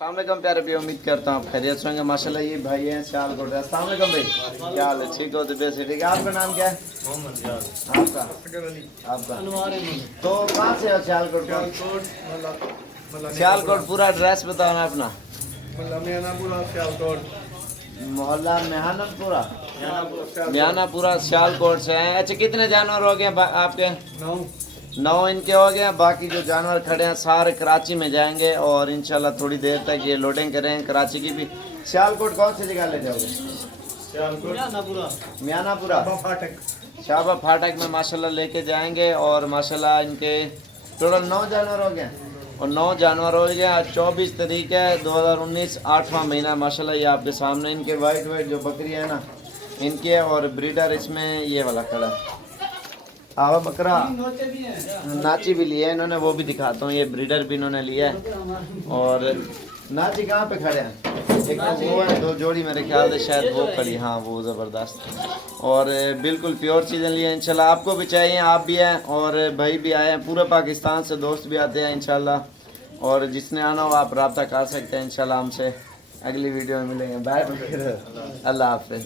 अस्सलाम वालेकुम प्यारे भाई, उम्मीद करता हूँ आप खैरियत से होंगे। माशाल्लाह ये भाई हैं सियाल कोट। अस्सलाम वालेकुम भाई, क्या हाल है? ठीक हो? तबीयत से ठीक है? आपका नाम क्या है? आपका आपका तो कहाँ से हो सियालकोट? सियालकोट पूरा एड्रेस बताओ ना अपना। मोहल्ला मेहनतपुरा, मियानापुरा सियालकोट से हैं। अच्छा कितने जानवर हो गए आपके? 9 इनके हो गए। बाकी जो जानवर खड़े हैं सारे कराची में जाएंगे और इंशाल्लाह थोड़ी देर तक ये लोडिंग करेंगे कराची की भी। सियालकोट कौन सी जगह ले जाओगे? मियानापुरा शाहबा फाटक में माशाल्लाह लेके जाएंगे। और माशाल्लाह इनके टोटल 9 जानवर हो गए और 9 जानवर हो गए। आज 24 तारीख है 2019, 8वां महीना। माशाल्लाह ये आपके सामने इनके वाइट जो बकरी है ना इनके, और ब्रीडर इसमें ये वाला खड़ा है आवा बकरा। नाची भी लिया है इन्होंने, वो भी दिखाता हूँ। ये ब्रीडर भी इन्होंने लिया है। और नाची कहाँ पे खड़े हैं? एक तो वो है, 2 जोड़ी मेरे ख्याल से शायद वो खड़ी। हाँ वो ज़बरदस्त और बिल्कुल प्योर चीज़ें ली हैं। इंशाल्लाह आपको भी चाहिए, आप भी हैं और भाई भी आए हैं। पूरे पाकिस्तान से दोस्त भी आते हैं इंशाल्लाह। और जिसने आना हो आप रब्ता कर सकते हैं इंशाल्लाह हमसे। अगली वीडियो में मिलेंगे। बाय, अल्लाह हाफ़िज़।